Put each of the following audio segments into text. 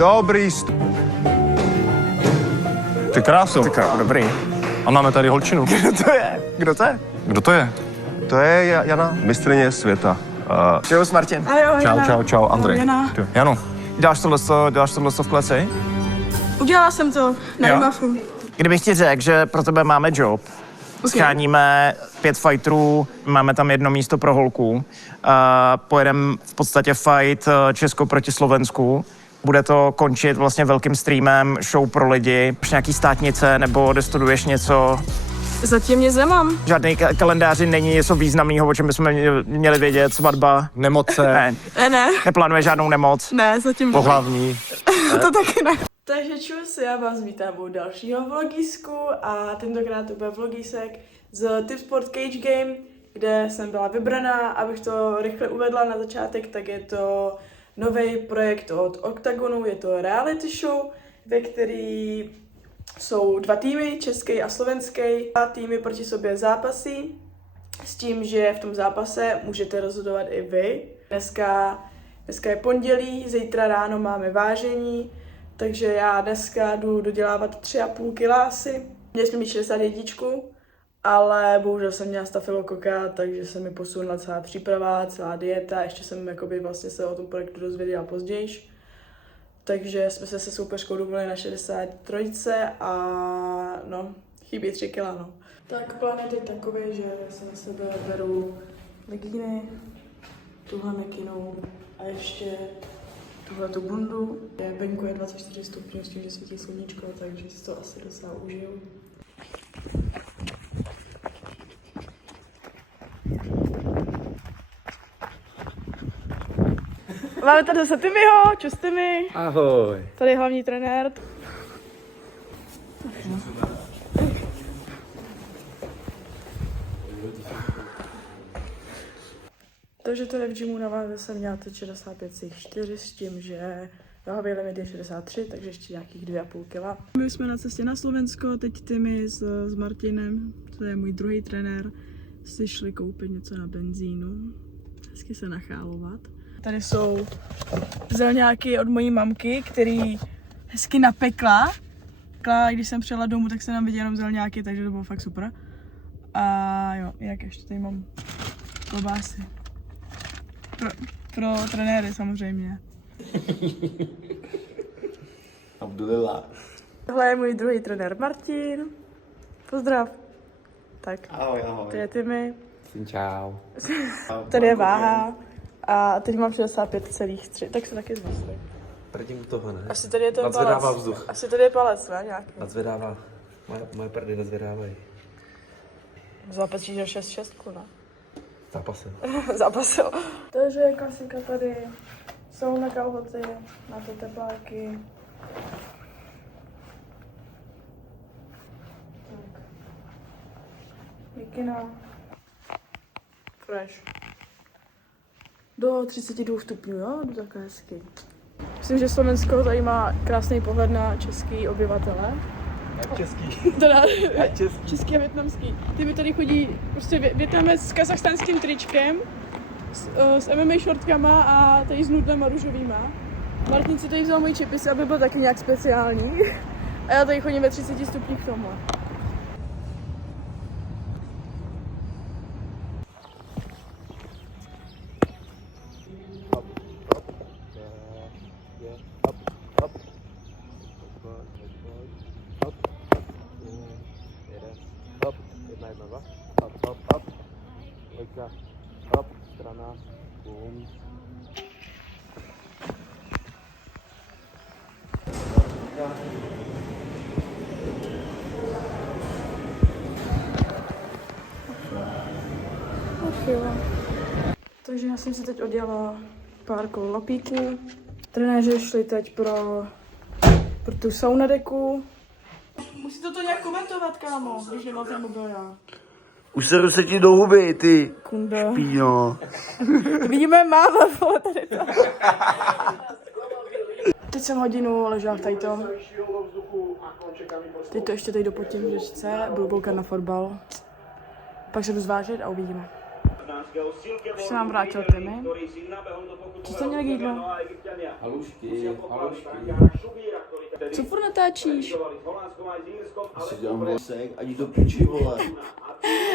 Dobrý Ty krásu. Tak dobrý. A máme tady holčinu. Kdo to je? Kdo to je? Kdo to je? To je Jana, mistryně světa. Čus, Martin. Čau, Andrej. Jana. Jano. Děláš tohle v kleci? Udělala jsem to na Jo. IMAFu. Kdybych ti řekl, že pro tebe máme job, scháníme 5 fighterů, máme tam 1 místo pro holku, pojedeme v podstatě fight Česko proti Slovensku. Bude to končit vlastně velkým streamem, show pro lidi, nějaký státnice, nebo kde studuješ něco. Zatím nic nemám. Žádný kalendáři není něco významného, o čem bychom měli vědět, svatba. Nemoce. Ne. Neplánuje žádnou nemoc. Ne, zatím ne. Pohlavní. To taky ne. Takže čus, já vás vítám u dalšího vlogisku a tentokrát to bude vlogisek z Tipsport Cage Game, kde jsem byla vybraná. Abych to rychle uvedla na začátek, tak je to nový projekt od Octagonu, je to reality show, ve který jsou 2 týmy, český a slovenský. 2 týmy proti sobě zápasí, s tím, že v tom zápase můžete rozhodovat i vy. Dneska je pondělí, zítra ráno máme vážení, takže já dneska jdu dodělávat 3,5 kg asi. Měli jsme mít 61, ale bohužel jsem měla stafilokoka, takže se mi posunula celá příprava, celá dieta, ještě jsem jakoby vlastně se o tom projektu dozvěděla později. Takže jsme se soupeřkou domluvili na 63 a no, chybí 3 kg, no. Tak plán je teď takový, že se na sebe beru legíny, tuhle mekinou a ještě tuhletu bundu. Venku je 24 stupňů s tím, že svítí sluníčko, takže si to asi docela užiju. Máme tady zase Timmyho, čus Timmy. Ahoj. Tady je hlavní trenér. Takže tady v gymu na váze jsem měla teď 65,4 s tím, že váhový limit je 63, takže ještě nějakých 2,5 kg. My jsme na cestě na Slovensko, teď Timmy s Martinem, to je můj druhý trenér, si šli koupit něco na benzínu, hezky se nachálovat. Tady jsou zelňáky od mojí mamky, který hezky napekla. Když jsem přijela domů, tak se nám viděli jenom zelňáky, takže to bylo fakt super. A jo, jak ještě tady mám klobásy. Pro trenéry samozřejmě. Abdulillah. Tohle je můj druhý trenér Martin. Pozdrav. Tak, Ahoj. to je Timmy. Čau. Tady je váha. A teď mám 65,3, tak se taky zmasli. Prdím u toho, ne? Asi tady je ten Nadzvedává palec. vzduch. Asi tady je palec, ne? Nějaký. Nadzvedává. Moje prdy nadzvedávají. Zápasíš na 6-6, ne? Zápasem. Zápasil. Takže klasika tady. Jsou na kalhoty, na to tepláky. Tak. Mikina. Fresh. Do 32 stupňů, jo? Jdu takhle hezky. Myslím, že Slovensko tady má krásný pohled na český obyvatele. Český. Teda, Český. český a větnamský. Ty mi tady chodí prostě Větnamec s kazachstanským tričkem, s MMA šortkama a tady s nudlema růžovýma. Martin si tady vzal můj čipis, aby byl taky nějak speciální. A já tady chodím ve 30 stupních k tomu. Strana, bum. Takže já jsem si teď odjela pár kol lapíků. Trenéři šli teď pro tu saunadeku. Musíte to nějak komentovat, kámo, když nemám ten mobil já. Useru se ti do huby, ty Kunda. špíno. Vidíme máma, vole, tady to. Teď jsem hodinu ležela v tajtom. Teď to ještě tady dopotím v řečce, budu koukat na fotbal. Pak se jdu zvážit a uvidíme. Už se nám vrátil Timmy. Co to měl jídlo? Halušky. Co furt natáčíš? Si dělám vlasek, ať to piči, vole.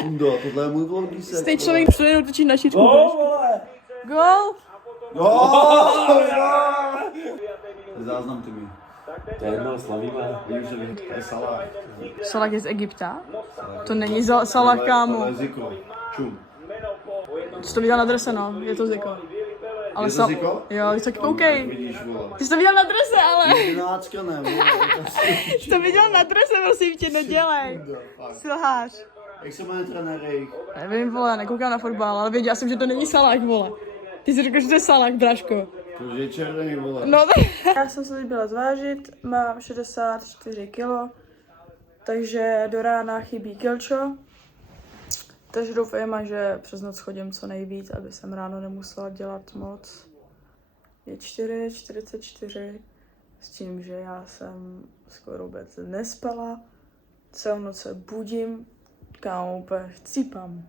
Kundo, tohle je můj vlogisek. Stej člověk přijde točí na šířku. Vole! Gol! Záznam ty mi. To je jedno, slavíme. To je Salah. Salah je z Egypta? To není Salah, kámo. To je Ziko. Čum. Jsi to viděl na drese, no. Je to Ziko. Ale Je to Ziko? Jo, tak OK. Vidíš, vole. Ty jsi to viděl na drese, ale. Jedenáctka ne, vole. Jsi to viděl na drese, prosím tě, nedělej. Silhář. Jak se jmenuje trenér jejich? Nevím, vole, nekoukám na fotbal, ale věděla jsem, že to není Salah, vole. Ty jsi řekl, že to je Salah, bráško. To je černý, vole. No, já jsem se teď byla zvážit, mám 64 kg, takže do rána chybí kilčo. Takže doufám, že přes noc chodím co nejvíc, aby jsem ráno nemusela dělat moc. Je 4:44, s tím, že já jsem skoro vůbec nespala. Celou noc se budím, kámo, úplně chcípám.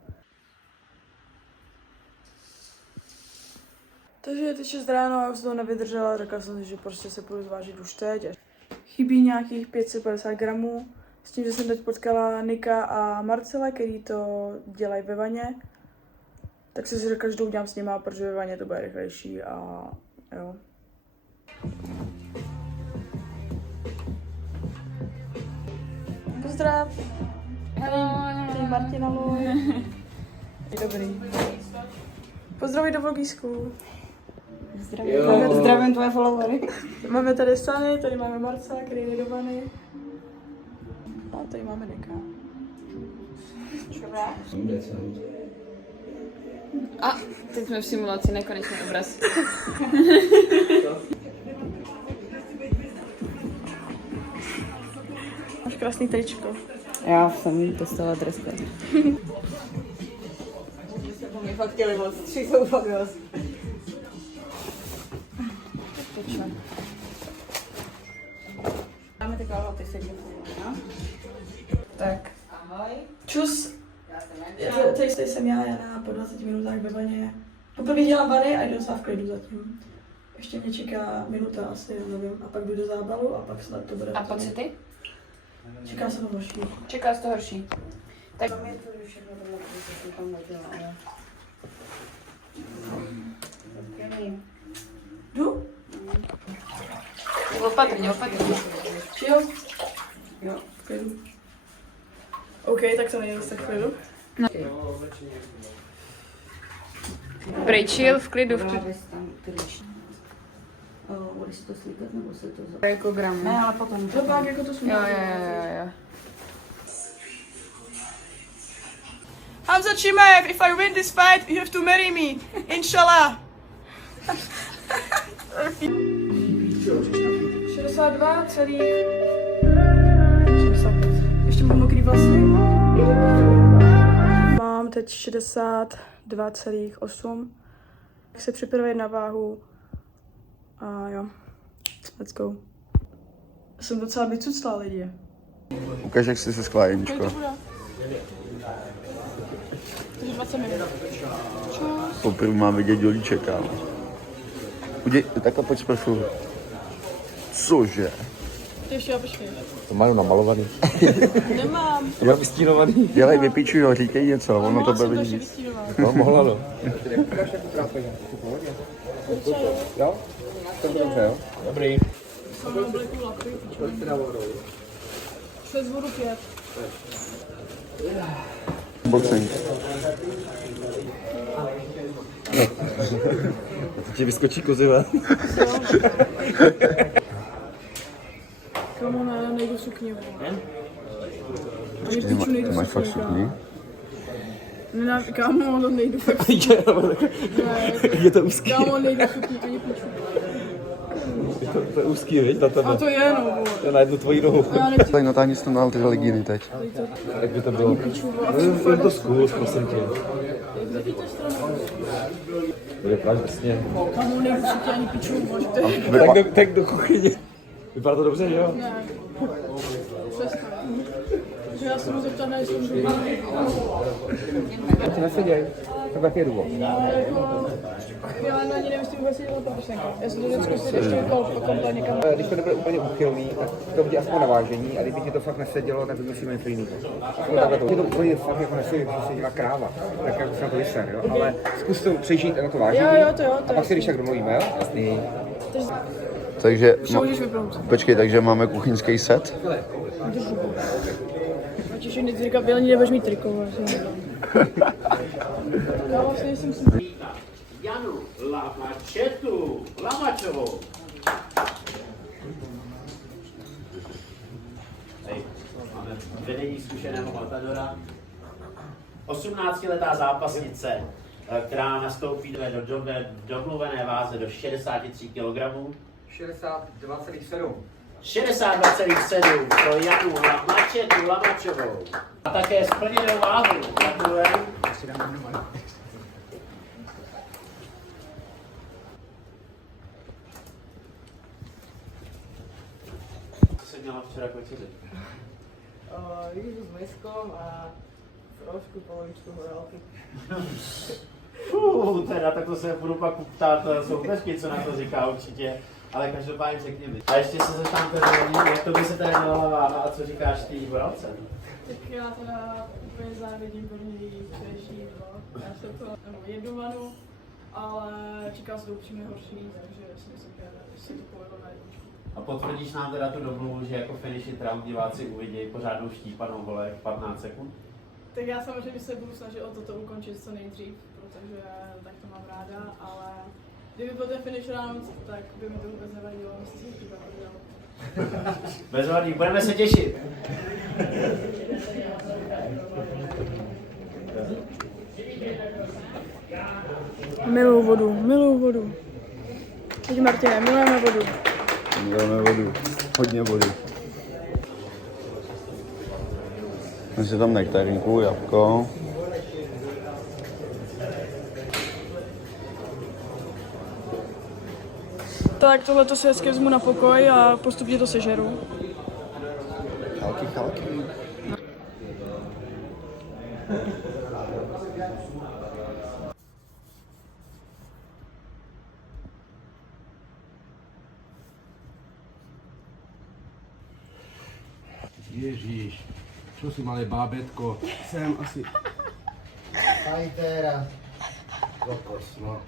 Takže je teď 6 ráno, já už jsem to nevydržela, řekla jsem si, že prostě se půjdu zvážit už teď. Chybí nějakých 550 gramů, s tím, že jsem teď potkala Nika a Marcela, který to dělají ve vaně. Tak jsem si řekla, že to udělám s nima, protože ve vaně to bude rychlejší a jo. Pozdrav! Tady Martina, ahoj. Dobrý. Pozdravuj do vlogísku. Zdravím tvoje followery. Máme tady Sany, tady máme Marcela, který jde do vany. A tady máme Nika. A teď jsme v simulaci, nekonečný obraz. Máš krásný tričko. Já jsem dostala dreska. Mě fakt chtěli moc, 3 jsou fakt dost. Dáme ty kalhoty, sedí, no? Tak. Ahoj. Čus. Tady jsem já, Jana, po 20 minutách ve vaně. Poprvé dělám vany a jdu docela v klidu zatím. Ještě mě čeká minuta asi, nevím, a pak jdu do zábalu a pak snad to bude. A pocity? Čeká se to horší. Čeká se to horší. Tak. Tam je to všechno tohle, co jsem tam hodila, ale... Jdu? Opatrně. Jo? Jo, v klidu. OK, tak to není zase v klidu. Prej chill, v klidu. Bude si to slíkat, nebo se to za... Jako gram. Ne, ale potom. To pak jako to Jo. Hamza Chimaev, if I win this fight, you have to marry me. Inshallah. 62 celý... 65. Ještě mám mokrý vlasy. Mám teď 62,8. Tak se připravit na váhu. A jo. Let's go. Jsem docela vycucla lidi. Ukaž, jak jsi se skla, Jeničko. Takže 20 minut. Čus. Poprvé mám vidět dělíček, kámo. Takhle pojď sprchu. Cože? Ty ještě já počkej. To mají namalovaný. Nemám. Já vystínovaný. Dělej, vypíčuj ho, říkej něco, ono to bude vidět. vystínovat. No, mohla no. Jo? To bude dobře, jo? Dobrý. Jsem obleku lapy. Šest vodu 5. Boxing. Ti vyskočí koziva. Kámo, ne, nejdu sukni. Ani piču nejdu Máš fakt sukni. sukni? Ne, kámo, to nejdu fakt. Je to úzký. Kámo, nejdu sukni, ani piču. To je úzký, viď, na tebe. A to je, no, vole. To je na jednu tvoji nohu. Já nechci Tady natáhni si to na ty legíny teď. Jak by to bylo? piču, vole. Je to zkus, prosím tě. Vypadáš drsně. Kámo, nejdu sukni, ani piču, vole, že to je... Tak do kuchyně. Vypadá to dobře, že jo? Ne. Přestaň. Že já jsem mu zeptala, jestli můžu být. Neseděj. To taky je důvod. Já ani nevím, jestli vůbec dělal poprsenka. Já jsem to vždycky zkusit ještě komplet někam. Když to nebude úplně úchylný, tak to bude aspoň navážení a kdyby ti to fakt nesedělo, tak vymyslíme něco jiného. Takhle to úplně fakt jako nesedí, že se dělá kráva, tak jako se na to vyser, jo? Ale zkus to přežít na to vážení a pak si když tak domluvíme, jo? Jasný. Takže, Můžeš vypnout. počkej, takže máme kuchyňský set. Ať už nic říká, ani nebudeš mít triko. Já vlastně jsem si... Janu Lamačovou. Tady máme vedení zkušeného matadora. 18letá zápasnice, která nastoupí do domluvené váze do 63 kg. 62,7. 62,7 pro Janu Lamačovou. A také splněnou váhu. Gratulujeme. Co jsi měla včera k večeři? Rýžu s miskom a trošku polovičku horálky. Teda takto se budu pak ptát soupeřky, co na to říká určitě. Ale každopádně řekni mi. A ještě se zeptám, jak to by se tady měla váha a co říkáš ty boralce? Tak já teda úplně závidím první především, no. Já jsem to jednu vanu, ale čekal jsem to upřímně horší, takže si myslím, že si to povedlo na jedničku. A potvrdíš nám teda tu domluvu, že jako finishit round diváci uvidějí pořádnou štípanou holek 15 sekund? Tak já samozřejmě se budu snažit o toto ukončit co nejdřív, protože tak to mám ráda, ale kdyby byl ten finish round, tak by mi to vůbec nevadilo, myslím si, že to dělal. Bezvadný, budeme se těšit. Miluju vodu. Teď Martine, milujeme vodu. Milujeme vodu, hodně vody. Máme tam nektarinku, jabko. Tak tohleto si hezky vezmu na pokoj a postupně to sežeru. Chalky. Ježíš, čo si malé bábätko? Jsem asi... Fajtera. Kokos, no.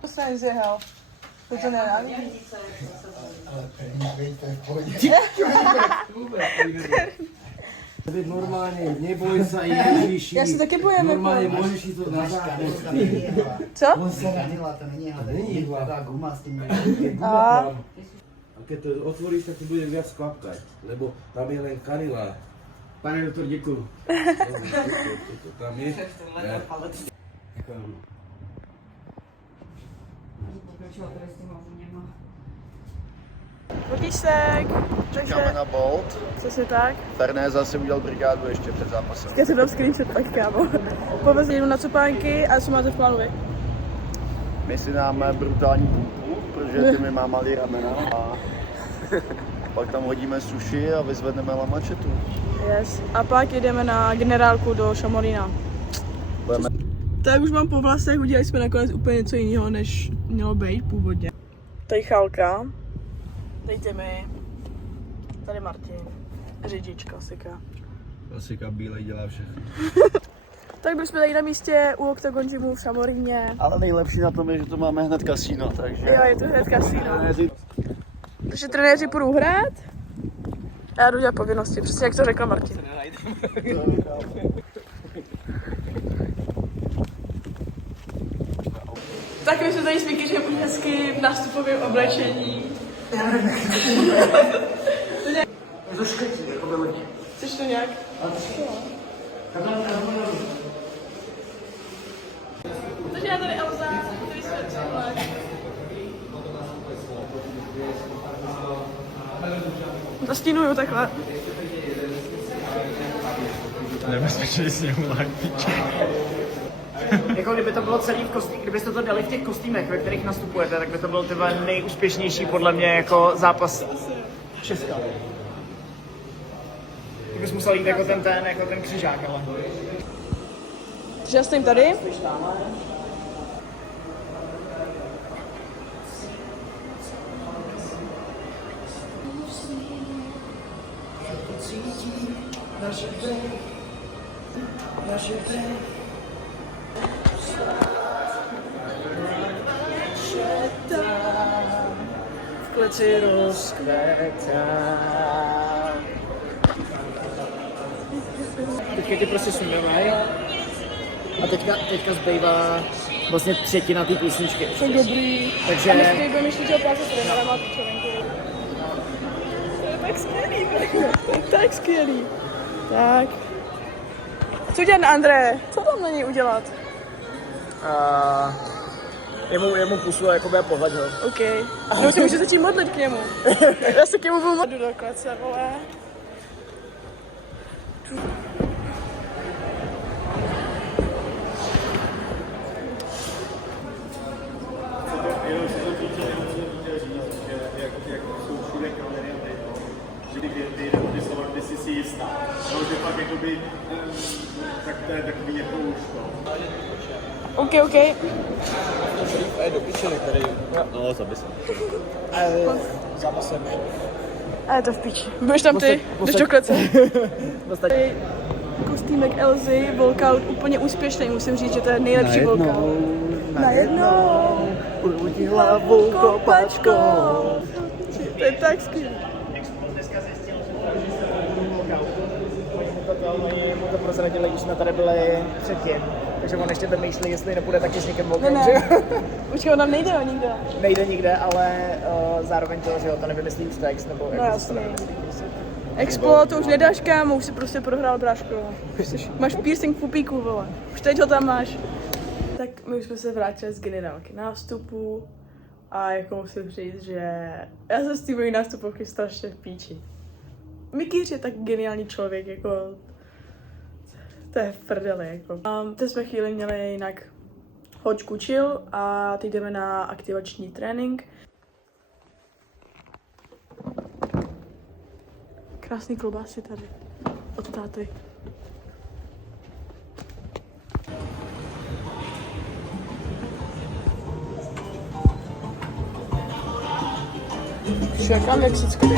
To jsem zjehal. To nenávidí. Ale peníze, to je v pohodě. Normálně, neboj se, Ježíši. Já se taky bojím. Normálně můžeš jít to na základ. Co? On se radila, to není hada. Není hla. Ta guma s tím. A keď to otvoríš, tak to bude viac klapkať, lebo tam je len kanila. Pane doktor, děkuju. Tam je. Vodíšek. Čekáme na Bolt. Přesně tak. Ferné zase udělal brigádu ještě před zápasem. Já si dám screenshot, tak kámo. Povez jedu na copánky a co máte v plánu vy? My si dáme brutální pumpu, protože ty mi má malý ramena a pak tam hodíme sushi a vyzvedneme lamačetu. Yes. A pak jdeme na generálku do Šamorína. Tak už mám po vlasech, udělali jsme nakonec úplně něco jiného, než mělo být původně. Tady Chalka. Dejte mi. Tady Martin. Řidič, klasika. Klasika, bílej dělá všechno. Tak byli jsme tady na místě u Octagon Gymu v Šamoríně. Ale nejlepší na tom je, že to máme hned kasíno, takže... Jo, je to hned kasíno. Takže trenéři půjdou hrát. A já jdu dělat povinnosti, přesně jak to řekl Martin. Tak my jsme tady s Mikyřem hezky v nástupovém oblečení. Zaškrtí, jako by lidi. Chceš to nějak? Takže já tady Elza, tady jsme celé. Zastínuju takhle. Nebezpečný sněhulák. Jako kdyby to bylo celý v kostýmech, kdybyste to dali v těch kostýmech, ve kterých nastupujete, tak by to byl tyhle nejúspěšnější podle mě jako zápas Česka. Ty bys musel jít jako ten křižák, ale. Takže já stojím tady. V kleci rozkvétá. Teďka tě prostě sundeme a teďka zbývá vlastně třetina té písničky. Jsou dobrý. Takže... A my budeme ještě dělat plácat tady, ale má tu čelenku. To je tak skvělý, to je tak skvělý. Tak. Co udělat na André? Co tam na něj udělat? Jemu pusu a jako bude pohled, ho. OK. No si můžu začít modlit k němu. Já se k němu budu modlit do klece, vole. Jsi si jistá. No, že pak jakoby, tak to je takový jako už to. OK. Je do pičeny tady. No, zabysem. Zápasem. A je to v piči. Budeš tam ty, jdeš do klece. Kostýmek Elzy, walkout úplně úspěšný, musím říct, že to je nejlepší walkout. Najednou, urvu ti hlavu kopačkou. To je tak skvělý. Dneska zjistil, že oni mu to prozradili, když jsme tady byli předtím. Takže on ještě vymýšlí, jestli nepůjde taky s někým volkem. Ne. Počkej, on nám nejde nikde. Nejde nikde, ale zároveň to, že jo, to nevymyslí už text, nebo No jasně. Expo, to už nedáš kámo, už si prostě prohrál bráško. Máš piercing v pupíku, vole. Už teď ho tam máš. Tak my už jsme se vrátili z generálky nástupu a jako musím říct, že já jsem z té mojí nástupovky strašně v píči. Mikýř je tak geniální člověk, jako to je v prdeli, jako. Teď jsme chvíli měli jinak hoďku chill a teď jdeme na aktivační trénink. Krásný klobásy tady od táty. Čekám, jak se skvělý.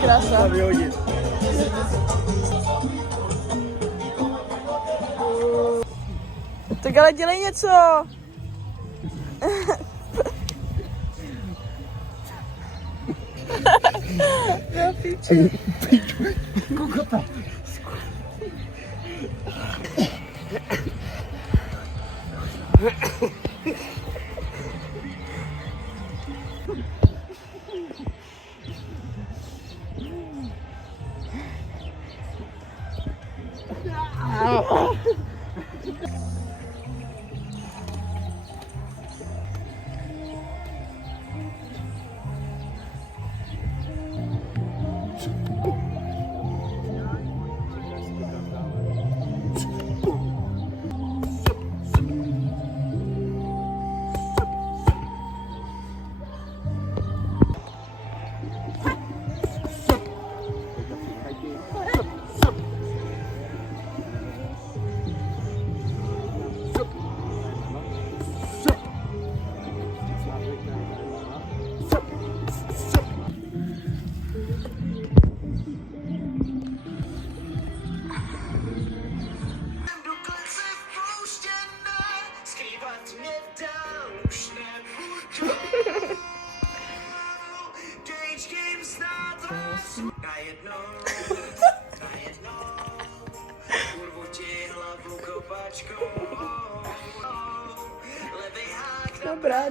Krása. Tak ale dělej něco. Já píče. Kukota. Dobrá,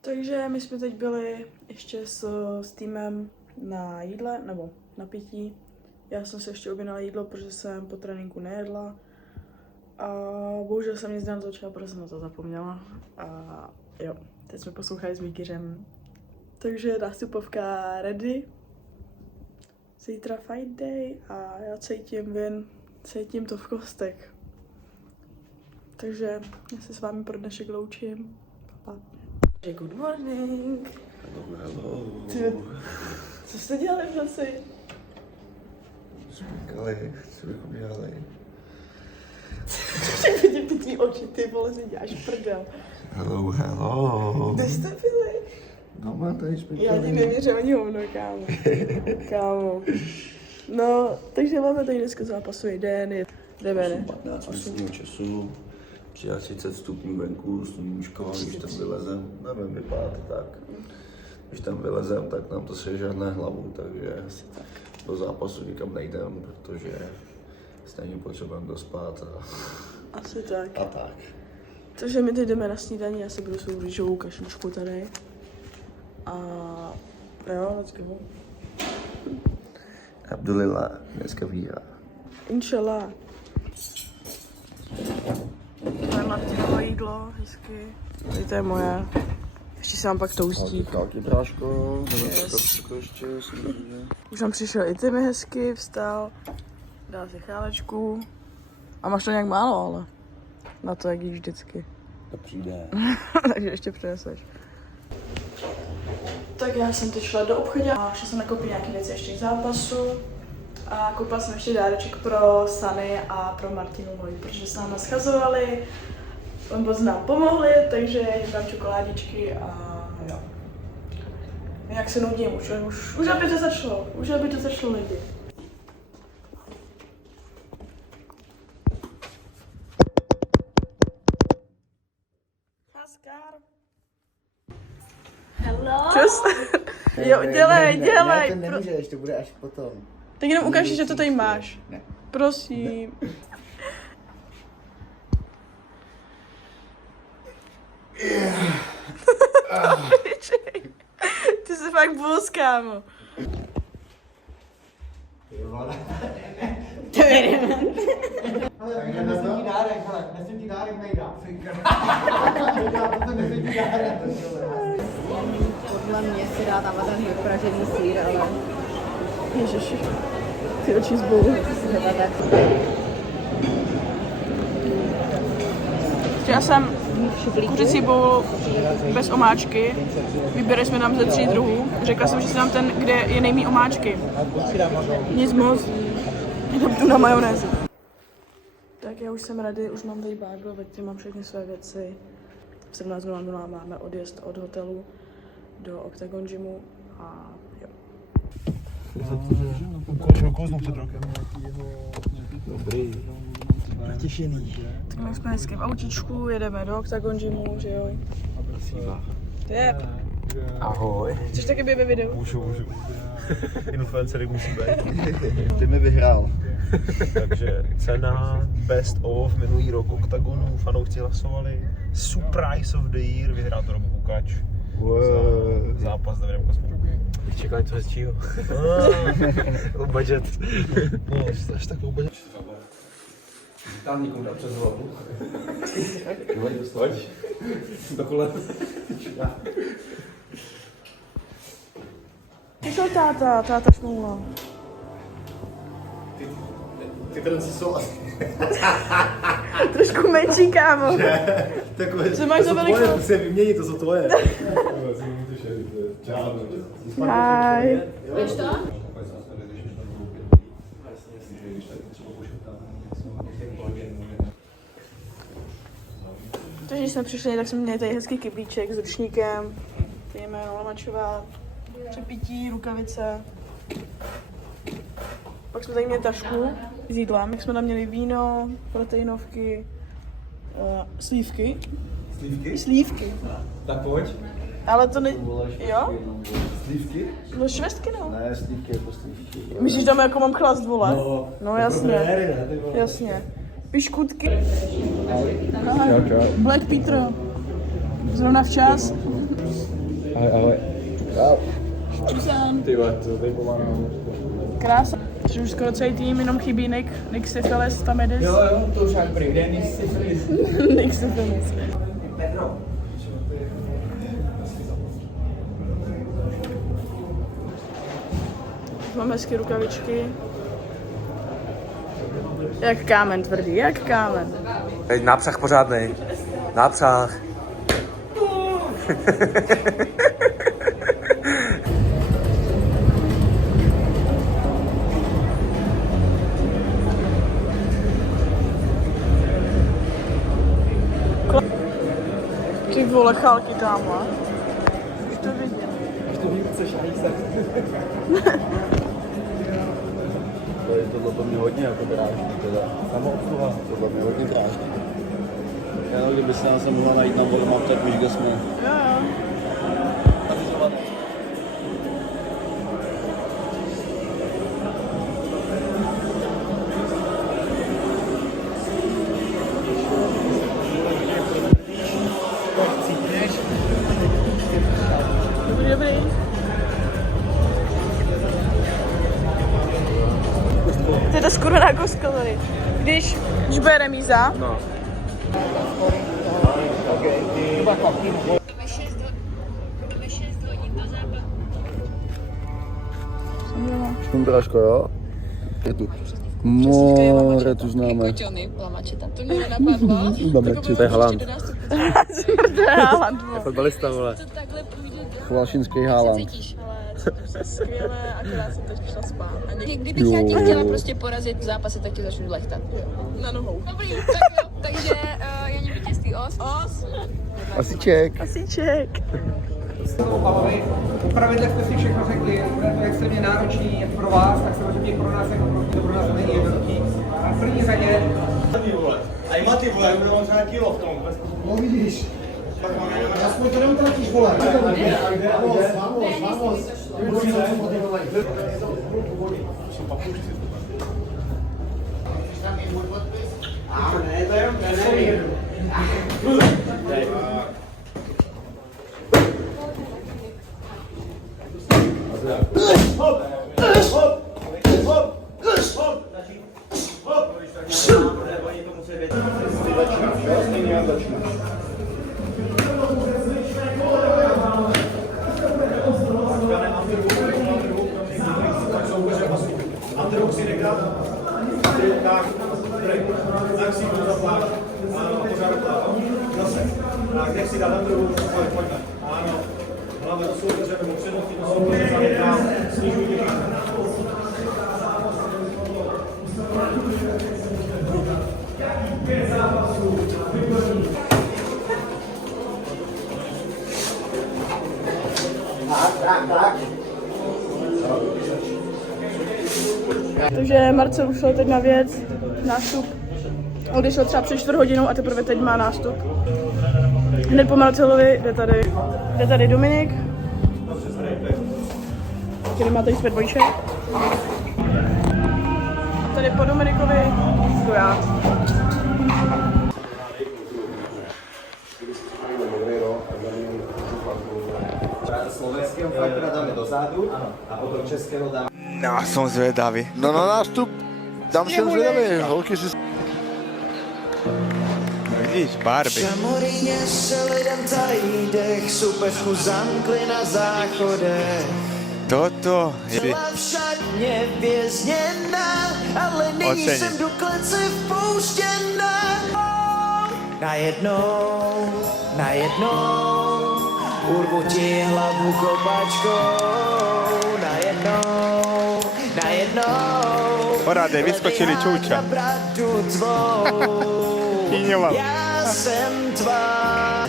takže my jsme teď byli ještě s týmem na jídle, nebo na pití. Já jsem se ještě objednala jídlo, protože jsem po tréninku nejedla. A bohužel jsem nic nenatočila, protože jsem na to zapomněla. A jo, teď jsme poslouchali s Mikýřem. Takže nástupovka ready. Zítra fight day a já cítím to v kostech. Takže já se s vámi pro dnešek loučím. Pa. Good morning. Hello. Co jste dělali v noci? Spíkali, co bychom dělali? Vidím ty tvý oči, ty vole, si děláš prdel. Hello. Kde jste byli? No mám tady Já spíkali. ti nevěřím ani hovno, kámo. Kámo. No, takže máme tady dneska zápasový den, jdeme, ne? 15 místního času, 30 stupňů venku, sluníčko, když tam vylezem, nevím, vypadá to tak. Když tam vylezem, tak nám to sežene hlavu, takže do zápasu nikam nejdem, protože stejně potřebujeme dospat Asi tak. a tak. Takže my teď jdeme na snídaní, já si budu svou rýžovou kašličku tady. A jo, let's go. Abdulillah, dneska výhra. Inshallah. To je Martinovo jídlo, hezky. Tady to je moje. Ještě si mám pak toustík. Taky bráško, Yes. ještě, Už nám přišel i ty mi hezky, vstal. Dal si chálečku. A máš to nějak málo, ale na to, jak jíš vždycky. To přijde. Takže ještě přineseš. Tak já jsem teď šla do obchodu a šla jsem nakoupit nějaké věci ještě k zápasu. A koupila jsem ještě dáreček pro Sunny a pro Martinu moji, protože s náma schazovali, moc nám pomohli, takže jim dám čokoládičky a jo. Jak se nudím, už aby to začalo lidi. Hello? Čus. Jo, dělej. Ne, to nemůžeš, to bude až potom. Tak jenom ukáž, že to tady máš. Ne. Prosím. Ty jsi fakt bus, kámo. Podle mě si dá tam ten vypražený sýr, ale Ježiši. Ty oči zbou. Já jsem kuřecí bowl bez omáčky. Vybrali jsme tam ze 3 druhů. Řekla jsem, že si dám ten, kde je nejmí omáčky. Nic moc. Jenom tu na majonézu. Tak já už jsem ready, už mám tady bágl, ve kterém mám všechny své věci. V 17:00 máme odjezd od hotelu do Octagon Gymu a jo. Dobrý. Natěšený. Tak my jsme hezky v autíčku, jedeme do Octagon Gymu, že jo? Yep. Ahoj. Chceš taky být ve videu? Můžu. Influencery musí být. Ty mi vyhrál. Takže cena Best of minulý rok Octagonu, fanoušci hlasovali. Surprise of the year, vyhrál to Robo Kukač. Za zápas Davidem Kosmou. Čekali něco hezčího. Budget. No, až takovou budget. Tam někomu dá přes hlavu. Pojď. Takhle. Přišel táta šmoula. Ty trnci jsou asi Trošku menší, kámo. takové, Co máš za velikost? musím vyměnit, to jsou tvoje. Hi. víš to? Takže když jsme přišli, tak jsme měli tady hezký kyblíček s ručníkem. Tady je jméno Lamačová, přepití, rukavice. Pak jsme tady měli tašku s jídlem, jak jsme tam měli víno, proteinovky, slívky. Slívky? Tak pojď. Ale to ne... Jo? Slívky? No švestky, no. Ne, slívky jako slívky. Myslíš, že tam jako mám chlast, vole? No jasně. ne, ty vole. Jasně. Piškutky. Black Peter. Zrovna včas. Ahoj. Čusán. Ty vole, to tady pomáhám. Krása. Že už skoro celý tým, jenom chybí Nick Syphilis, tam jedeš. Jo, to už jak prý. Kde Nick Syphilis? Nick Syphilis. Pedro. Mám hezky rukavičky. Jak kámen tvrdý, jak kámen. Teď nápřah pořádnej. Nápřah. Ty vole, chálky tamhle. Už to vidím. Už to vím, chceš hajzat. Tohle to mě hodně jako dráždí teda. Samoobsluha. Tohle mě hodně dráždí. Já kdyby se nás mohla najít na Volmap, tak víš, kde jsme. Jo. Dobrý. To je ta skurvená koska tady. Když bude remíza. No. Škundráško, jo? Je tu. More, tu známe. To je Haaland. Haaland. Fotbalista, vole. Chvášinský Haaland. Skvělé, akorát jsem teď šla spát. Kdybych já tě chtěla prostě porazit v zápase, tak tě začnu lechtat. Na nohou. Dobrý, tak jo. Takže já nevím vítězství os. Asíček. Asíček. Po pravidlech jste si všechno řekli, bude to extrémně náročný jak pro vás, tak samozřejmě pro nás jako pro nás není jednoduchý. A v první řadě... A i Maty, vole, jak budeme třeba kilo v tom. No vidíš. Aspoň to neutratíš, vole. Vamos. Takže Marcel ušel teď na věc, nástup. Odešel třeba před 4 hodinou a teprve teď má nástup. Hned po Marcelovi jde tady Dominik. Který má tady své dvojče. Tady po Dominikovi jdu já. Slovenského fightera dáme dozadu a potom českého dáme. No, jsem zvědavý. No na nástup, tam jsem zvědavý, holky si... Vidíš, Barbie. Šamoríně se lidem tají dech, soupeřku zamkli na záchodech. Toto je... Celá všadně vězněna, ale nyní jsem do klece vpouštěna. Najednou, urvu ti hlavu kopačkou. Najednou, Poradej, vyskočili čouča. Kýňoval. Já jsem tvá.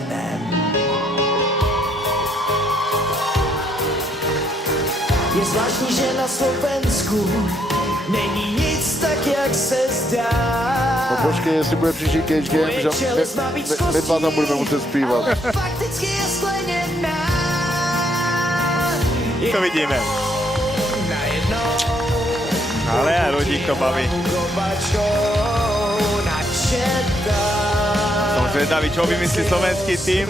Je zvláštní, že na Slovensku není nic tak, jak se zdá. No počkej, jestli bude příští Cage Game, že my dva tam budeme muset zpívat. Fakticky je skleněná. To vidíme. Ale Ludík to baví. Jsem zvědavý, čo vymyslí slovenský tým.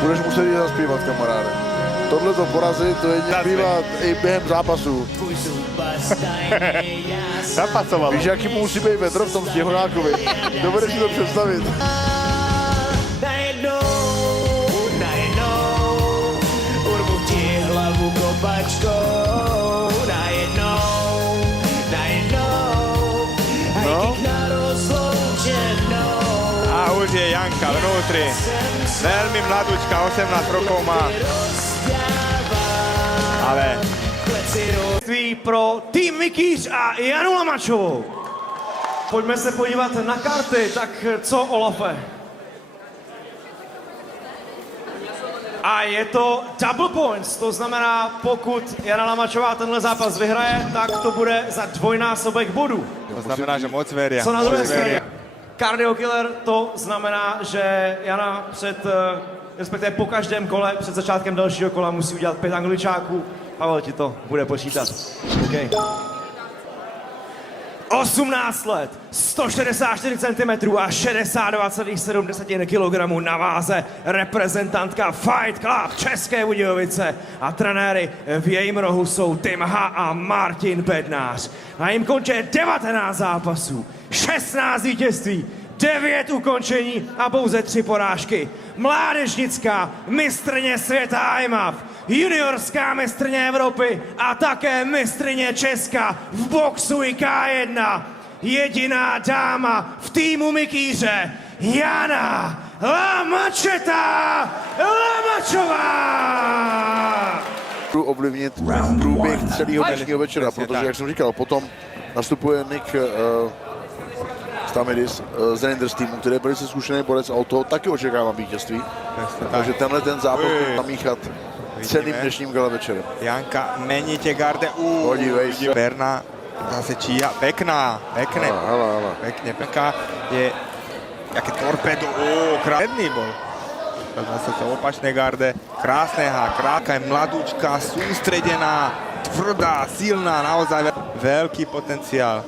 Budeš muset jít zaspívat, kamaráde. Tohle to porazit, to je bývá i během zápasu. Zapasovalo. Víš, jaký musí být vedro v tom Stěhonákovi? Dovedeš si to představit. Najednou, urvu ti hlavu kopačkou. Najednou, No? už je Janka vnútri. Veľmi mladúčka, 18 rokov má. Ale... Pro tým Mikýř a Janu Lamačovou. Pojďme se podívat na karty, tak co, Olafe? A je to double points, to znamená, pokud Jana Lamačová tenhle zápas vyhraje, tak to bude za dvojnásobek bodů. To znamená, že moc veria. Co na druhé straně? Cardio Killer, to znamená, že Jana respektive po každém kole, před začátkem dalšího kola musí udělat 5 angličáků. Pavel ti to bude počítat. Okay. 18 let, 164 cm a 62,7 kg na váze reprezentantka Fight Club České Budějovice a trenéry v jejím rohu jsou Tim H. a Martin Bednář. Na jim konče 19 zápasů, 16 vítězství, 9 ukončení a pouze 3 porážky. Mládežnická mistryně světa IMAF, juniorská mistryně Evropy a také mistryně Česka v boxu i K1. Jediná dáma v týmu Mikýře, Jana Lamačová! Budu ovlivnit průběh celého dnešního večera, protože, jak jsem říkal, potom nastupuje Nick Stamidis z Rangers týmu, který je velice zkušený borec a od toho taky očekávám vítězství. Takže tenhle ten zápas můžu namíchat celým dnešním gala večerem. Janka, mení tie garde. Podívej se. Berna zase číha. Pekná. Pekne. Pekne. Pekná je jaké torpedo. Krásný bol. Zase to opačné garde. Krásne krátka je mladúčka, sústredená, tvrdá, silná, naozaj veľký potenciál.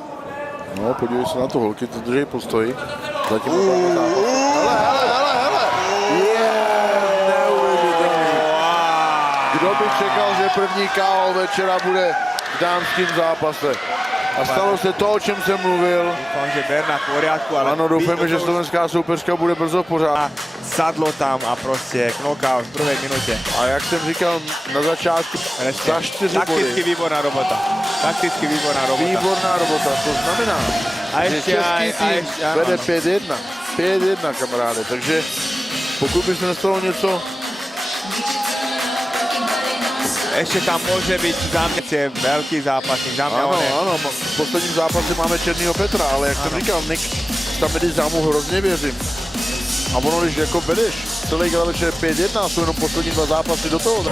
No, podívej se na to, holky, to drží postoj. Zatím opravdu zápas. Hele! Neuvěřitelný. Kdo by čekal, že první KO večera bude v dámském zápase? A stalo se to, o čem jsem mluvil. Dúfam, že Berna v poriadku, ale... Ano, doufáme, že slovenská soupeřka bude brzo v pořádku. Sadlo tam a prostě knockout v prvej minúte. A jak jsem říkal na začátku, za 4 body. Takticky výborná robota. Výborná robota, to znamená, že český tým vede 5-1. 5-1, kamaráde, takže pokud by se nestalo něco... Ešte tam môže byť za mňa veľký zápasník. Ano, v posledním zápase máme Černýho Petra, ale jak jsem říkal, Nick Stamidis, já mu hrozně věřím. A ono, když jako vedeš celý gala večer 5-1, jsou jenom poslední 2 zápasy do toho.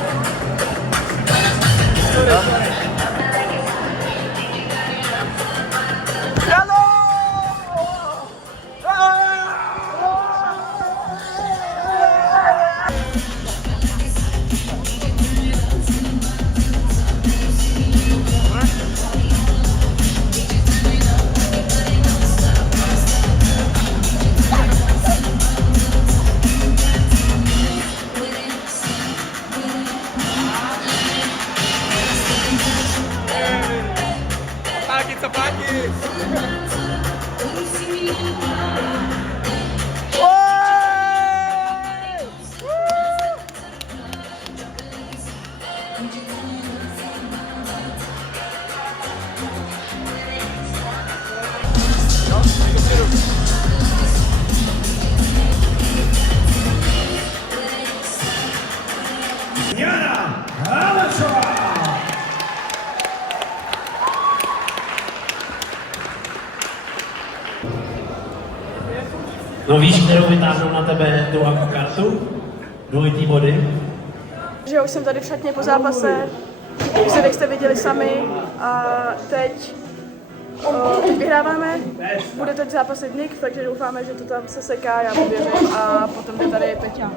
No víš, kterou vytáhnou na tebe tu kartu? Dvojitý body? Že už jsem tady v šatně po zápase, výsledek jste viděli sami a teď vyhráváme, bude teď zápasit Nick, takže doufáme, že to tam se seká, já mu věřím a potom jde tady Peťa.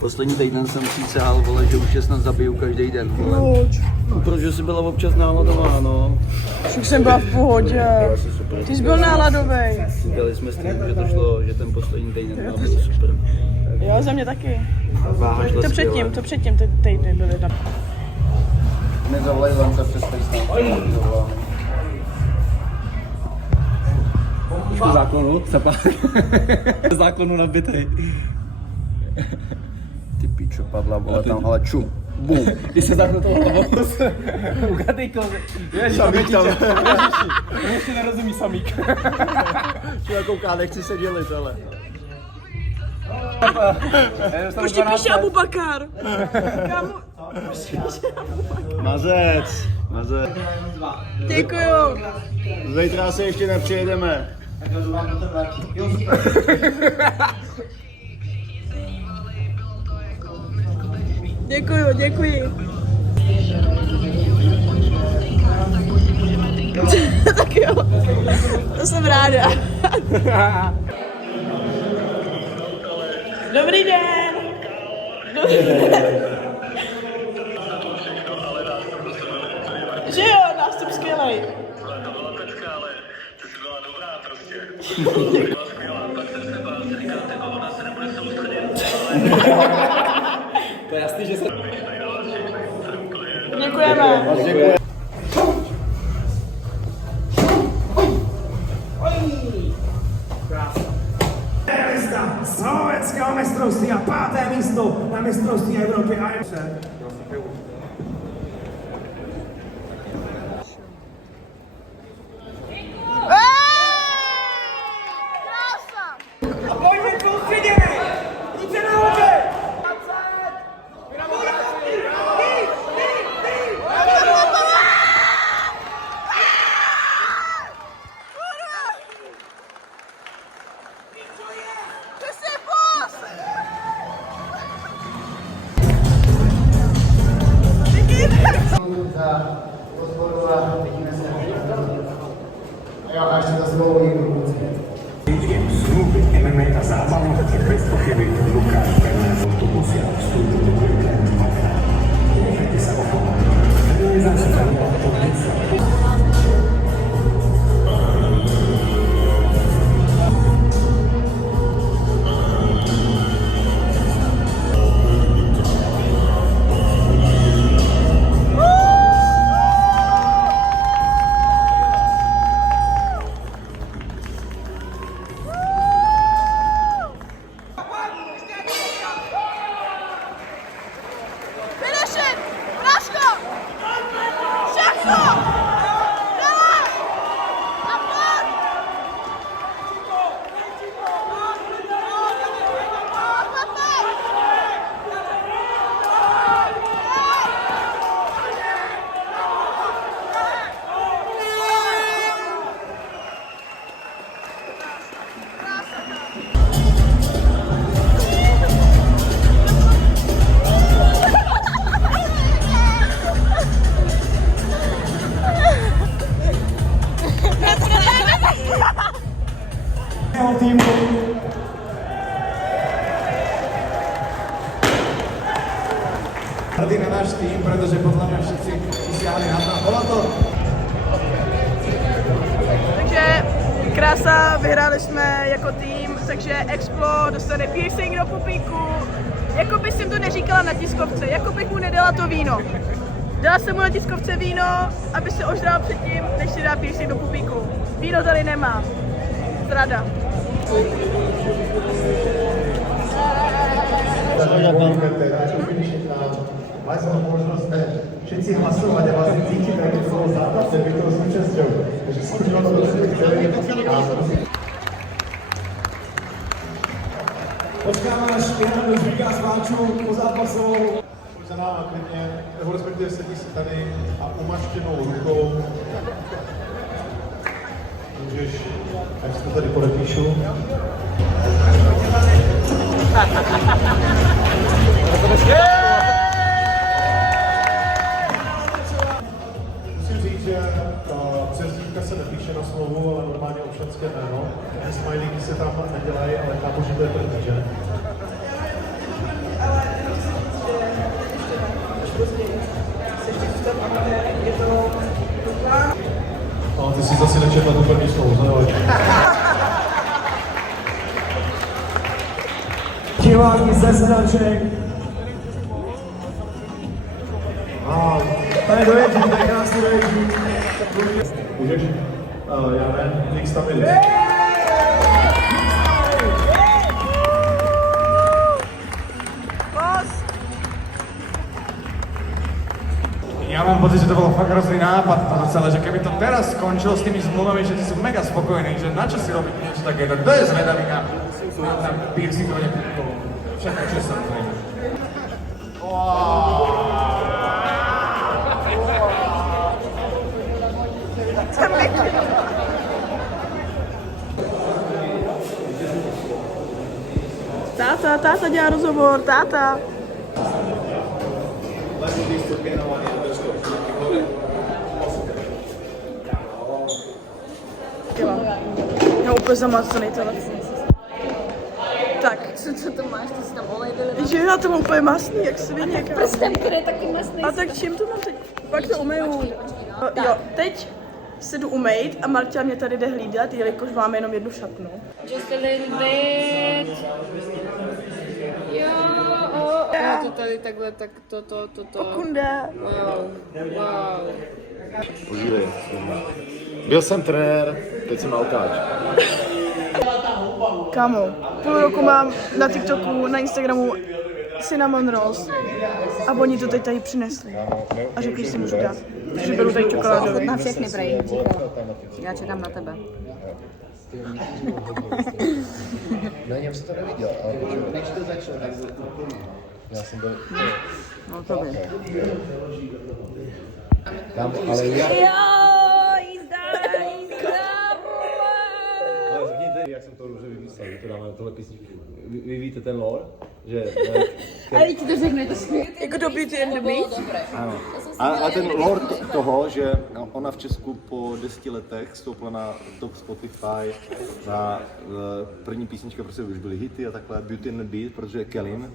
Poslední týden jsem přísahal, vole, že už je snad zabiju každý den, vole. Proč? Protože jsi byla občas náladová, no. Už jsem byla v pohodě. Ty jsi byl náladovej. Říkali jsme s tím, že to šlo, že ten poslední týden byl super. Jo, za mě taky. Váha šla skvěle. To předtím ty týdny byly tam. Nezavolej Lance přes FaceTime. Trošku záklonu, cepák. Záklonu nabitej. Ty pičo, padla, vole, tam, ale čum. Bum. Když se takhle toho hlavu ugatej kozy. Ježiš, Samík tam. Ježiši, nerozumí samík. Čo kouká, nechci se dělit, ale. Počkej, píše Abu Bakar. Kámo. Mazec. Děkuju. Zítra se ještě nepřejedeme. Děkuji. Tak jo, to jsem ráda. Dobrý den. Že jo, nástup skvělej. To je jasný, že se... Děkujeme. Finalista slovenského mistrovství a 5. místo na mistrovství Evropy a A pojďme soustředěni! Ruce nahoře! MMA a zábavu je bez pochyby Lukáš Bernard. To musí vstupit do weekendu. Nechajte se ochovat. Realizace kariéra podnice. Hrdý na náš tým, protože podle mě všichni siahli na to. Takže krása, vyhráli jsme jako tým, takže Explo dostane piercing do pupíku. Jako bych jsem to neříkala na tiskovce, jako bych mu nedala to víno. Dala jsem mu na tiskovce víno, aby se ožral předtím, než si dá piercing do pupíku. Víno tady nemá. Zrada. Mali sme možnosť všetci hlasovať a vlastne cítiť, aké to bolo zápasné, byť toho súčasťou. Takže skúšalo to do sebe chceli. Počkáme, až Jan říká sváčů po zápasovou. Pojď za náma klidně, nebo respektive sedí si tady a umaštěnou rukou. Můžeš, až si to tady podepíšu. Musím říct, že přezdívka se nepíše na smlouvu, ale normálně občanské jméno. Smajlíky se tam nedělají, ale chápu, že to je první, že? No, ty jsi zase nečetla tu první smlouvu, Diváky ze sedaček. Tady dojedí, to je krásný dojedí. Můžeš? Já ne, Nix tam jde. Já mám pocit, že to bylo fakt hrozný nápad to celé, že keby to teraz skončilo s tými zmluvami, že ti sú mega spokojní, že na čo si robiť niečo takéto, kto je zvedavý na piercingovanie kúkov? Všetko, čo sa to Táta dělá rozhovor, táta. Já úplně zamacený telefon. Tak. Co to máš, ty si tam olej vylil? Že já to mám úplně masný, jak svině. Prstem, který je taky masný. A tak čím to mám teď? Pak to umeju. Jo, teď se jdu umejt a Marta mě tady jde hlídat, jelikož máme jenom jednu šatnu. Just a little bit. Jo, to tady takhle, tak to. Okunda. Wow. Podívej. Byl jsem trenér, teď jsem autáč. Kámo, půl roku mám na TikToku, na Instagramu cinnamon rolls a oni to teď tady přinesli a řekli, že si můžu dát, že beru tady čokoládu. Na všechny prej, já čekám na tebe. Na něm se to neviděl, ale než to začalo, tak já jsem byl... No to by. Tam, ale já... Ale řekněte, jak jsem to dobře vymyslel, že to dáme na tohle písničku. Vy víte ten lore? Že... Ale ti to řekne, to skvělé. Jako do Beauty and the Beast? Ano. A ten lore toho, že ona v Česku po 10 letech stoupla na top Spotify, na první písnička, prostě už byly hity a takhle, Beauty and the Beast, protože Kellyn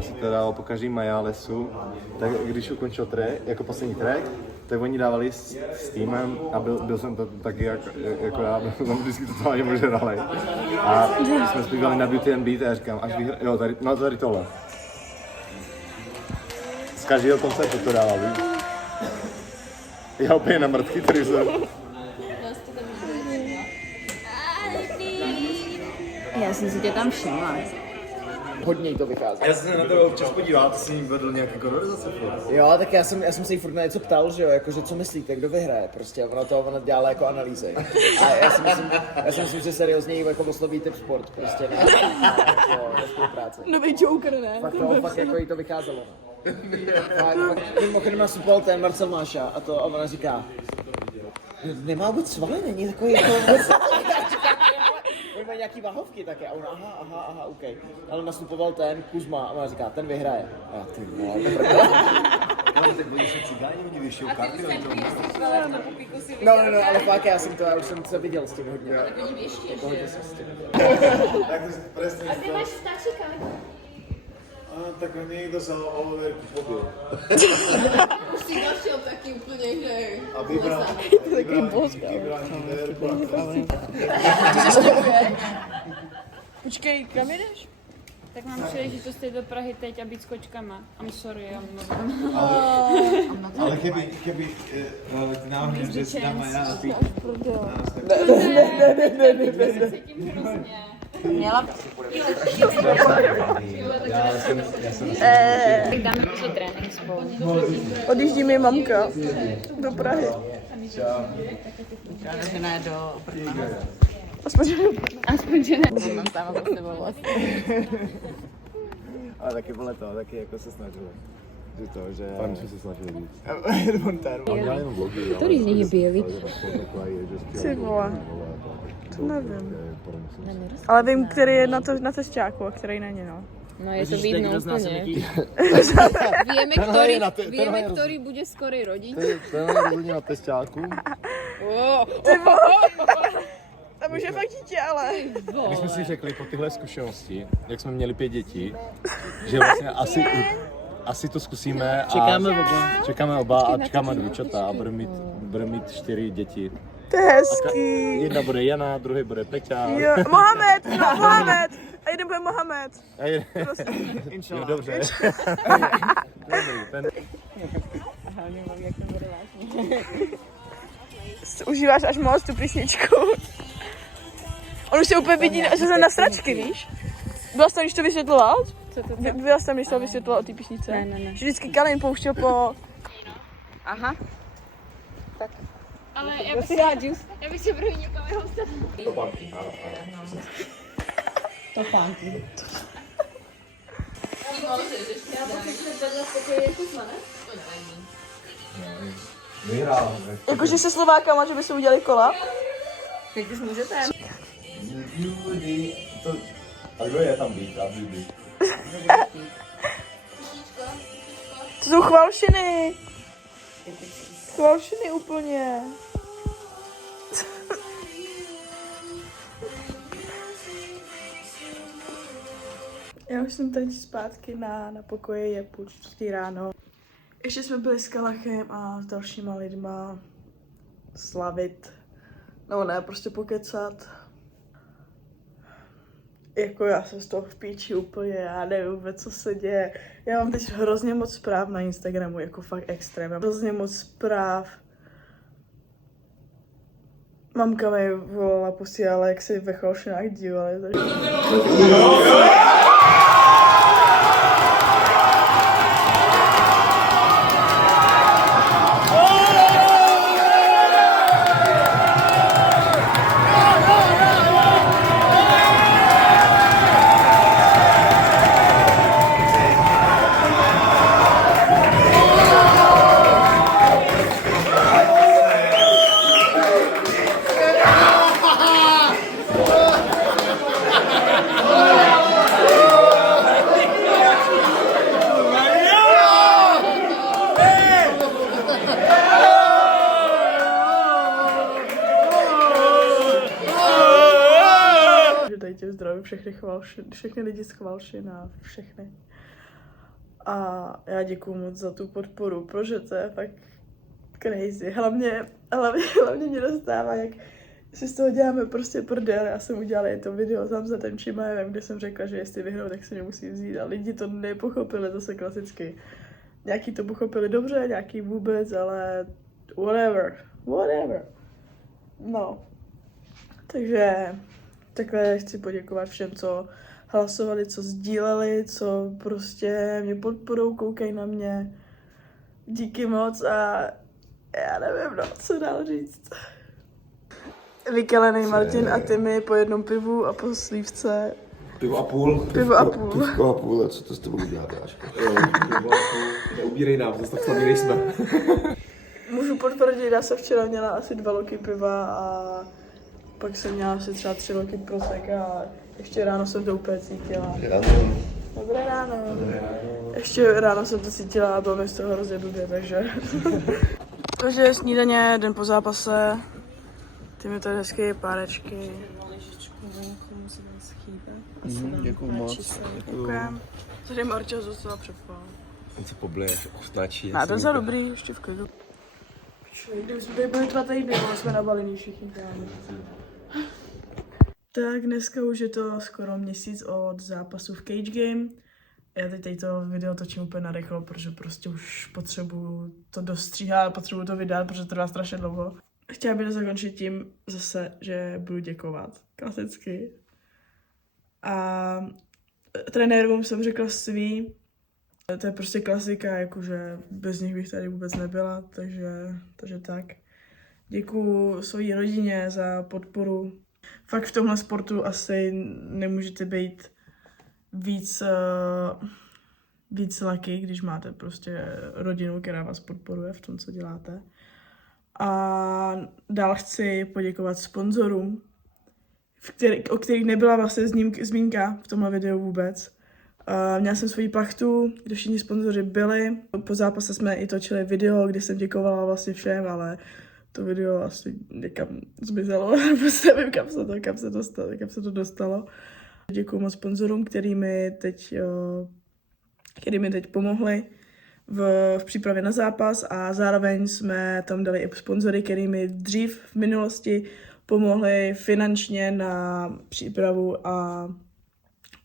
si teda po každým Majalesu, tak když ukončil track, jako poslední track, tak oni dávali s týmem a byl jsem to taky jako já, byl jsem vždycky totálně možeralej. A jsme zpívali na Beauty and Beat a já říkám, až vyhrál, jo, tady tohle. Z každého koncertu to dával, víš? Já úplně na mrtky, který jsem. Já jsem si tě tam všimla. Hodně jí to vychází. Já jsem se na to občas podíval, ty jsi jí vedl nějaké konverzace. Jo, tak já jsem se jí furt na něco ptal, že jo, jakože co myslíte, kdo vyhraje, prostě, ona dělala jako analýzy. A já si myslím, že seriózně jí jako osloví Tip Sport, prostě, na spolupráci. Nový Joker, ne? Fakt jako jí to vycházelo. Fakt, mimochodem nastupoval ten Marcel Máša a ona říká, nemá vůbec svaly, není takový jako oni mají nějaký váhovky také a ona aha, OK. Ale nastupoval ten Kuzma a ona říká, ten vyhraje. A já ty vole, ale tak byli se cigáni, oni vyššou karty. No, ale fakt, já už jsem se viděl s tím hodně. Jako hodně jsem s tím. A ty máš stačíka? Tak mě někdo za overku pobil. Už si našel taky úplně, že... A vybral Počkej, kam jdeš? Tak mám příležitost jít do Prahy teď a být s kočkama. I'm sorry, ale keby ty náhodně, že si tam já na ty... Ne. Cítím hrozně. Měla... Tak dáme to trénink spolu. Odjíždí mi mamka do Prahy. Takže ne do Brna. Aspoň, že ne. Mám tam za sebou vlastně. Ale taky bylo to, taky jako se snažili. Že Tam jsme se snažili víc. On dělal jenom vlogy. Který z nich je bělý? Ty vole. To nevím. Ale vím, který je na cestáku a který není, no. No je to vidno úplně. Vieme, ktorý bude skorej rodiť. Ten je na tesťáku. Ty vole. Tam už je fakt dítě, ale... My jsme si řekli po tyhle zkušenosti, jak jsme měli 5 dětí, že vlastně asi to zkusíme a čekáme oba a čekáme dvojčata a bude mít 4 děti. To je hezký. Jedna bude Jana, druhý bude Peťa. Jo, Mohamed. A jeden bude Mohamed. Jo, dobře. Užíváš až moc tu písničku. On už se úplně vidí, že jsem na sračky, víš? Byla jsi tam, když to vysvětloval? Byla jsi tam, když to vysvětloval o té písnice? Ne. Že vždycky Kalin pouštěl po Aha. Tak. Ale já bych si první někoho vyhostat. Topánky. Vyhrál. Jakože se Slovákama, že by se udělali kola? Teď už můžete. A kdo je tam být? To jsou chvalšiny. Chvalšiny úplně. Já už jsem teď zpátky na pokoji, je 3:30 ráno. Ještě jsme byli s Kalachem a s dalšíma lidma slavit. No ne, prostě pokecat. Jako já jsem z toho v píči úplně, já nevím vůbec, co se děje. Já mám teď hrozně moc zpráv na Instagramu, jako fakt extrém. Mám hrozně moc zpráv. Mamka mi volala, posílala, jak si ve Chalšinách dívali. Takže... všechny lidi z Chvalšin a všechny. A já děkuju moc za tu podporu, protože to je fakt crazy. Hlavně mě dostává, jak si z toho děláme prostě prdel. Já jsem udělala i to video tam za tím Čimaevem, kde jsem řekla, že jestli vyhrou, tak se mě musí vzít. A lidi to nepochopili zase klasicky. Nějaký to pochopili dobře, nějaký vůbec, ale whatever. No. Takže takhle chci poděkovat všem, co hlasovali, co sdíleli, co prostě mě podporou, koukají na mě. Díky moc a já nevím, no, co dál říct. Vykalený Martin a Timmy po jednom pivu a po slívce. Pivo a půl. Pivo a půl. Pivo a půl, a co to s tebou udělá, Dáško? Neubírej nám, zase tak slavý nejsme. Můžu potvrdit, já jsem včera měla asi 2 loky piva a pak jsem měla asi třeba 3 loky proseka a ještě ráno jsem to úplně cítila. Dobré ráno. Ještě ráno jsem to cítila a bylo mi z toho hrozně blbě, takže... Takže je snídaně, den po zápase. Ty mi to hezky, párečky. Děkuju moc. Děkujem. Tady Marča zůstala přepal. On se pobleješ, označí. Ne, ten za dobrý, ještě v klidu. Kdyby jsme byli 2 týdny, ale jsme nabalení všichni tam. Tak dneska už je to skoro měsíc od zápasu v Cage Game. Já teď to video točím úplně narychlo, protože prostě už potřebuju to dostříhat, potřebuju to vydat, protože to trvá strašně dlouho. Chtěla bych to zakončit tím zase, že budu děkovat. Klasicky. A trenérům jsem řekla svý. To je prostě klasika, jakože bez nich bych tady vůbec nebyla, takže tak. Děkuju své rodině za podporu. Fakt v tomhle sportu asi nemůžete být víc lucky, když máte prostě rodinu, která vás podporuje v tom, co děláte. A dál chci poděkovat sponzorům, o kterých nebyla vlastně zmínka v tomhle videu vůbec. Měla jsem svoji plachtu, kde všichni sponzoři byli. Po zápase jsme i točili video, kde jsem děkovala vlastně všem, ale to video asi někam zmizelo. Prostě nevím, kam se to dostalo. Děkuju moc sponzorům, který mi teď pomohli v přípravě na zápas a zároveň jsme tam dali i sponzory, který mi dřív v minulosti pomohli finančně na přípravu a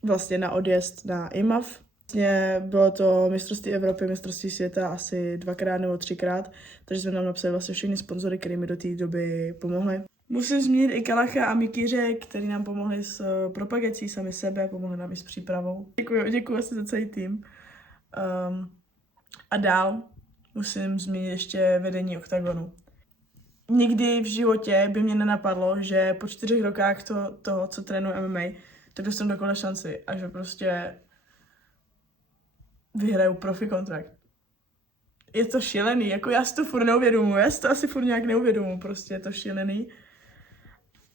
vlastně na odjezd na IMAF. Vlastně bylo to mistrovství Evropy, mistrovství světa asi 2x nebo 3x, takže jsme tam napsali vlastně všechny sponzory, který mi do té doby pomohli. Musím zmínit i Kalacha a Mikýře, který nám pomohli s propagací sami sebe, pomohli nám i s přípravou. Děkuji asi za celý tým. A dál musím zmínit ještě vedení OKTAGONu. Nikdy v životě by mě nenapadlo, že po 4 rokách toho, co trénuji MMA, tak dostanu takovou šanci a že prostě vyhraju profi kontrakt. Je to šílený, jako já si to furt neuvědomuji, já si to asi furt nějak neuvědomuji, prostě je to šílený.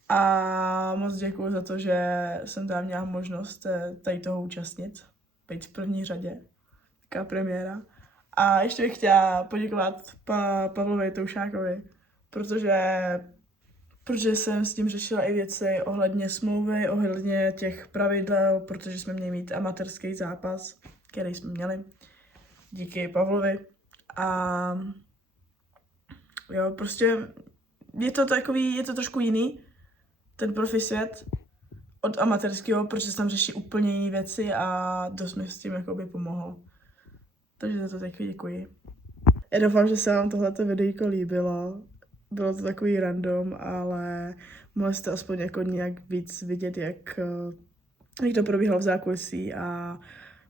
A moc děkuju za to, že jsem tam měla možnost tady toho účastnit, být v první řadě, taková premiéra. A ještě bych chtěla poděkovat Pavlovi Toušákovi, protože jsem s tím řešila i věci ohledně smlouvy, ohledně těch pravidel, protože jsme měli mít amatérský zápas, který jsme měli. Díky Pavlovi. A jo, prostě je to trošku jiný, ten profi svět od amatérského, protože se tam řeší úplně jiné věci a dost mi s tím jakoby pomohlo. Takže za to taky děkuji. Já doufám, že se vám tohleto videjko líbilo. Bylo to takový random, ale mohli jste aspoň jako nějak víc vidět, jak to probíhalo v zákulisí a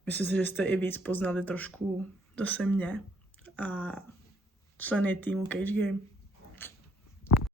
myslím si, že jste i víc poznali trošku zase mě a členy týmu Cage Game.